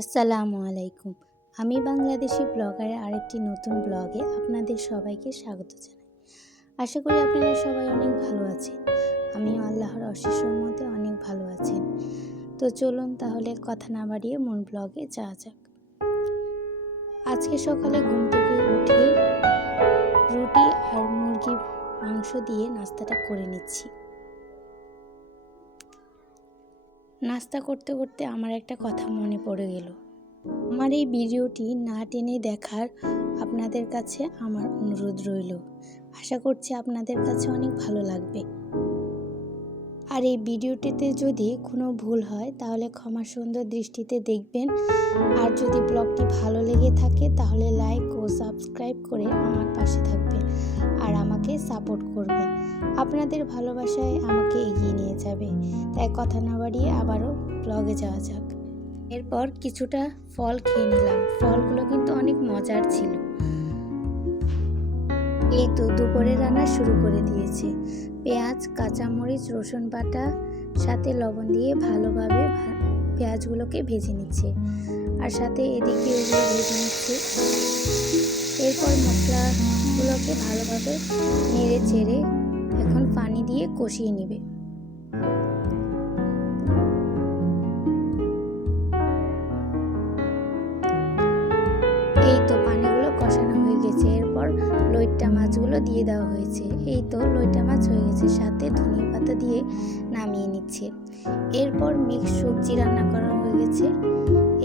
আসসালামু আলাইকুম। আমি বাংলাদেশি ব্লগারের আরেকটি নতুন ব্লগে আপনাদের সবাইকে স্বাগত জানাই। আশা করি আপনারা সবাই অনেক ভালো আছেন। আমিও আল্লাহর অশেষ রহমতে অনেক ভালো আছেন। তো চলুন তাহলে কথা না বাড়িয়ে মূল ব্লগে যাওয়া যাক। আজকে সকালে ঘুম থেকে উঠে রুটি আর মুরগির মাংস দিয়ে নাস্তাটা করে নিচ্ছি। নাস্তা করতে করতে আমার একটা কথা মনে পড়ে গেল। আমার এই ভিডিওটি না টেনে দেখার আপনাদের কাছে আমার অনুরোধ রইল। আশা করছি আপনাদের কাছে অনেক ভালো লাগবে। আর এই ভিডিওটিতে যদি কোনো ভুল হয় তাহলে ক্ষমা সুন্দর দৃষ্টিতে দেখবেন। আর যদি ব্লগটি ভালো লেগে থাকে তাহলে লাইক ও সাবস্ক্রাইব করে আমার পাশে থাকবেন আর আমাকে সাপোর্ট করবেন। আপনাদের ভালোবাসায় আমাকে এগিয়ে নিয়ে যাবে। তাই কথা না বাড়িয়ে আবারও ব্লগে যাওয়া যাক। এরপর কিছুটা ফল খেয়ে নিলাম। ফলগুলো কিন্তু অনেক মজার ছিল। এই তো দুপুরে রান্না শুরু করে দিয়েছি। পেঁয়াজ, কাঁচামরিচ, রসুন বাটা সাথে লবণ দিয়ে ভালোভাবে পেঁয়াজগুলোকে ভেজে নিচ্ছে আর সাথে এদিকে ওগুলো ভেজে নিচ্ছে। এরপর মশলাগুলোকে ভালোভাবে নেড়ে চেড়ে এখন পানি দিয়ে কষিয়ে নেবে। এই তো পানিগুলো কষানো হয়ে গেছে। এরপর লইট্টা মাছগুলো দিয়ে দেওয়া হয়েছে। এই তো লইট্টা মাছ হয়ে গেছে, সাথে ধনিয়া পাতা দিয়ে নামিয়ে নিচ্ছে। এরপর মিক্স সবজি রান্না করা হয়ে গেছে।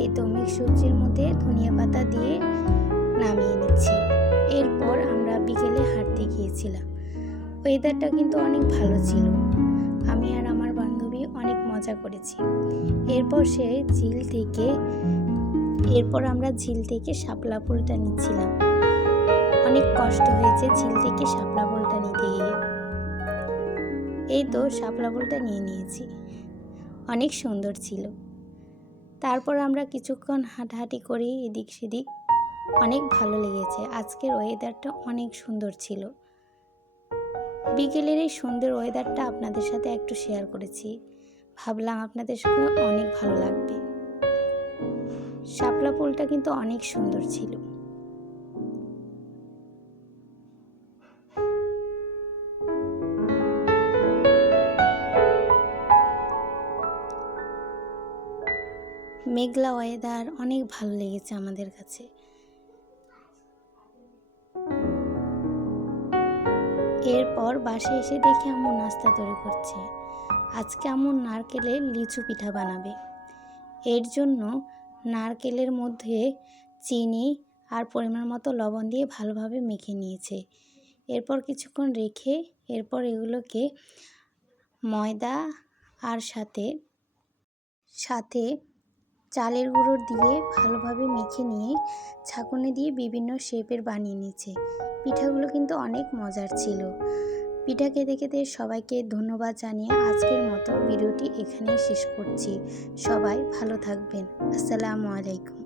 এই তো মিক্স সবজির মধ্যে ধনিয়া পাতা দিয়ে নামিয়ে নিচ্ছি। এরপর আমরা বিকেলে হাঁটতে গিয়েছিলাম। ওয়েদারটা কিন্তু অনেক ভালো ছিল। আমি আর আমার বান্ধবী অনেক মজা করেছি। এরপর আমরা ঝিল থেকে শাপলা ফুলটা নিচ্ছিলাম। অনেক কষ্ট হয়েছে ঝিল থেকে শাপলা ফুলটা নিতে গিয়ে। এই তো শাপলা ফুলটা নিয়ে নিয়েছি। অনেক সুন্দর ছিল। তারপর আমরা কিছুক্ষণ হাঁটাহাঁটি করি এদিক সেদিক। অনেক ভালো লেগেছে। আজকের ওয়েদারটা অনেক সুন্দর ছিল। বিকেলের এই সুন্দর ওয়েদারটা আপনাদের সাথে একটু শেয়ার করেছি। ভাবলাম আপনাদের সঙ্গে অনেক ভালো লাগবে। শাপলা ফুলটা কিন্তু অনেক সুন্দর ছিল। মেঘলা ওয়েদার অনেক ভালো লেগেছে আমাদের কাছে। এরপর বাসায় এসে দেখি আম্মু নাস্তা তৈরি করছে। আজকে আম্মু নারকেলের লিচু পিঠা বানাবে। এর জন্য নারকেলের মধ্যে চিনি আর পরিমাণ মতো লবণ দিয়ে ভালোভাবে মেখে নিয়েছে। এরপর কিছুক্ষণ রেখে এরপর এগুলোকে ময়দা আর সাথে চালের গুঁড়ো দিয়ে ভালোভাবে মেখে নিয়ে ছাঁকুনি দিয়ে বিভিন্ন শেপের বানিয়ে নিয়েছে। পিঠাগুলো কিন্তু অনেক মজার ছিল। পিঠা খেতে খেতে সবাইকে ধন্যবাদ জানিয়ে আজকের মতো ভিডিওটি এখানেই শেষ করছি। সবাই ভালো থাকবেন। আসসালামু আলাইকুম।